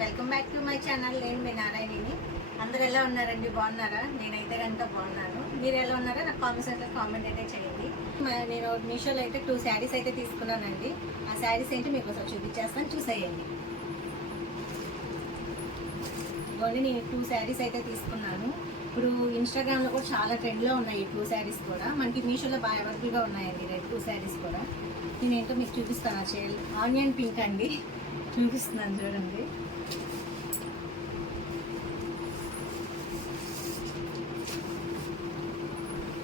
Welcome back to my channel. నేను మీ నారాయణిని. అందరు ఎలా ఉన్నారండి? బాగున్నారా? నేనైతే కనుక బాగున్నాను. మీరు ఎలా ఉన్నారా? నాకు కామెంట్ అయితే కామెంట్ అయితే చేయండి. నేను మీషోలో అయితే టూ శారీస్ అయితే తీసుకున్నానండి. ఆ శారీస్ ఏంటి మీకు ఒకసారి చూపించేస్తాను. చూసేయండి. ఇదిగోండి నేను టూ శారీస్ అయితే తీసుకున్నాను. ఇప్పుడు ఇన్స్టాగ్రామ్లో కూడా చాలా ట్రెండ్లో ఉన్నాయి ఈ టూ శారీస్ కూడా. మనకి మీషోలో బాగా అవైలబుల్గా ఉన్నాయండి రెడ్ టూ శారీస్ కూడా. నేను ఏంటో మీకు చూపిస్తాను. ఆ చేయాలి ఆనియన్ పింక్ అండి. చూపిస్తున్నాను చూడండి.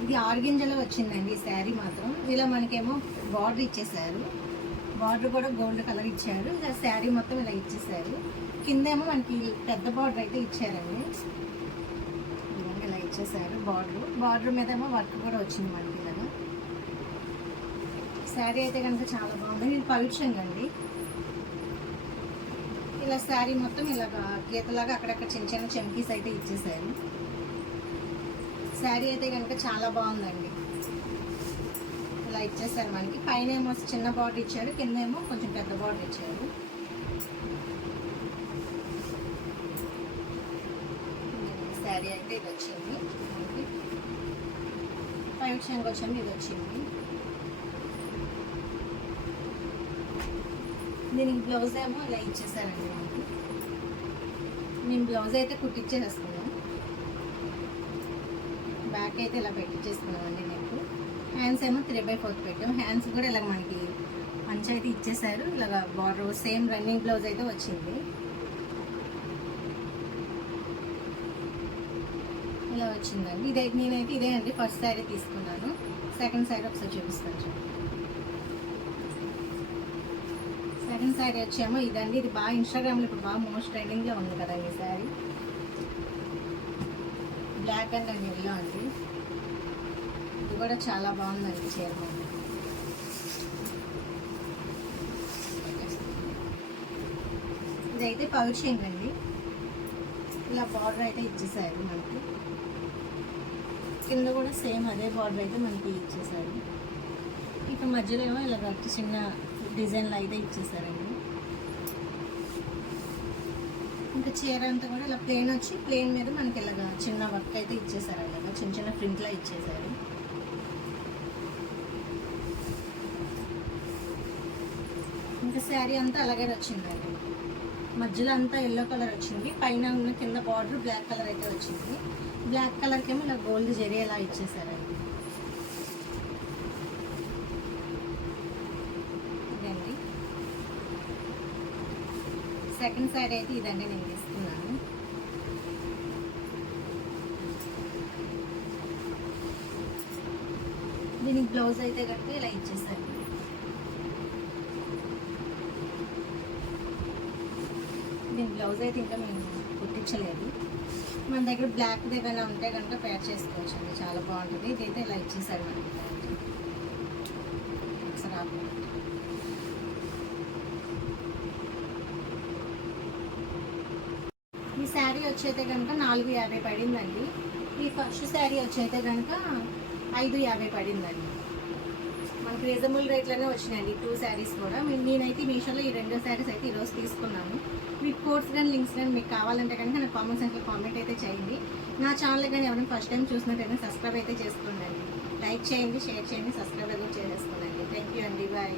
ఇది ఆర్గింజలో వచ్చిందండి శారీ మాత్రం. ఇలా మనకేమో బార్డర్ ఇచ్చేసారు బార్డర్ కూడా గోల్డ్ కలర్ ఇచ్చారు. ఇలా శారీ మొత్తం ఇలా ఇచ్చేసారు కిందేమో మనకి పెద్ద బార్డర్ అయితే ఇచ్చారండి. ఇలా ఇచ్చేసారు బార్డర్ బార్డర్ మీద ఏమో వర్క్ కూడా వచ్చింది మనకి ఇలా శారీ అయితే కనుక చాలా బాగుంది. ఇది పవిత్రంగా అండి. ఇలా శారీ మొత్తం ఇలా గీతలాగా అక్కడక్కడ చిన్న చిన్న చెంకీస్ అయితే ఇచ్చేసారు. శారీ అయితే కనుక చాలా బాగుందండి. ఇలా ఇచ్చేసారు మనకి. పైన ఏమో చిన్న బార్డర్ ఇచ్చారు కింద ఏమో కొంచెం పెద్ద బార్డర్ ఇచ్చారు. శారీ అయితే ఇది వచ్చింది. మనకి. పై విషయానికి వచ్చాము ఇది వచ్చింది. దీనికి బ్లౌజ్ ఏమో ఇలా ఇచ్చేసానండి మనకి నేను బ్లౌజ్ అయితే కుట్టించేసేసుకున్నాను బ్యాక్ అయితే ఇలా పెట్టించేసుకున్నామండి మీకు. హ్యాండ్స్ ఏమో త్రీ బై ఫోర్త్ పెట్టాం. హ్యాండ్స్ కూడా ఇలా మనకి మంచి అయితే ఇచ్చేసారు. ఇలాగ బార్డర్ సేమ్ రన్నింగ్ బ్లౌజ్ అయితే వచ్చింది. ఇలా వచ్చిందండి. ఇదే నేనైతే ఇదే అండి. ఫస్ట్ శారీ తీసుకున్నాను. సెకండ్ శారీ ఒకసారి చూపిస్తాను. కాటన్ శారీ వచ్చేమో ఇదండి. ఇది బాగా ఇన్స్టాగ్రామ్లో ఇప్పుడు బాగా మోస్ట్ ట్రెండింగ్లో ఉంది కదా ఈ sari black and and yellow అండి. ఇది కూడా చాలా బాగుందండి చీర. ఇది ఇదైతే పౌచింగ్ అండి. ఇలా బార్డర్ అయితే ఇచ్చేసారు మనకి. కింద కూడా సేమ్ అదే బార్డర్ అయితే మనకి ఇచ్చేసారు ఇక మధ్యలో ఏమో ఇలా చిన్న డిజైన్లు అయితే ఇచ్చేసారండి. ఇంకా చీర అంతా కూడా ఇలా ప్లేన్ వచ్చి ప్లేన్ మీద మనకి ఇలాగా చిన్న వర్క్ అయితే ఇచ్చేసారండి. ఇలా చిన్న చిన్న ప్రింట్లా ఇచ్చేసారు. ఇంకా శారీ అంతా అలాగే వచ్చిందండి. మధ్యలో అంతా ఎల్లో కలర్ వచ్చింది. పైన ఉన్న కింద బార్డర్ బ్లాక్ కలర్ అయితే వచ్చింది. బ్లాక్ కలర్కి ఏమో ఇలా గోల్డ్ జరీ ఇలా ఇచ్చేసారండి ఇదండి సెకండ్ సారీ అయితే ఇదండి నేను తీసుకున్నాను. దీనికి బ్లౌజ్ అయితే కనుక ఇలా ఇచ్చేసాను. దీని బ్లౌజ్ అయితే ఇంకా మేము కుట్టించలేదు. మన దగ్గర బ్లాక్ ఏమైనా ఉంటే కనుక పేర్ చేసుకోవచ్చు అండి చాలా బాగుంటుంది. ఇదైతే ఇలా ఇచ్చేసారు మనకి. ఒకసారి ఈ శారీ వచ్చైతే కనుక నాలుగు యాభై పడిందండి. ఈ ఫస్ట్ శారీ వచ్చైతే కనుక ఐదు యాభై పడిందండి. మనకి రీజనబుల్ రేట్లోనే వచ్చినాయండి టూ శారీస్ కూడా. నేనైతే మీషోలో ఈ రెండు శారీస్ అయితే ఈరోజు తీసుకున్నాను. మీకు కోర్స్ కానీ లింక్స్ కానీ మీకు కావాలంటే కనుక నాకు కామెంట్ సెక్షన్లో కామెంట్ అయితే చేయండి. నా ఛానల్ కానీ ఎవరైనా ఫస్ట్ టైం చూసినట్టయితే సబ్స్క్రైబ్ అయితే చేసుకోండి. లైక్ చేయండి షేర్ చేయండి సబ్స్క్రైబ్ అయితే చేసేసుకోండి. థ్యాంక్ యూ అండి. బాయ్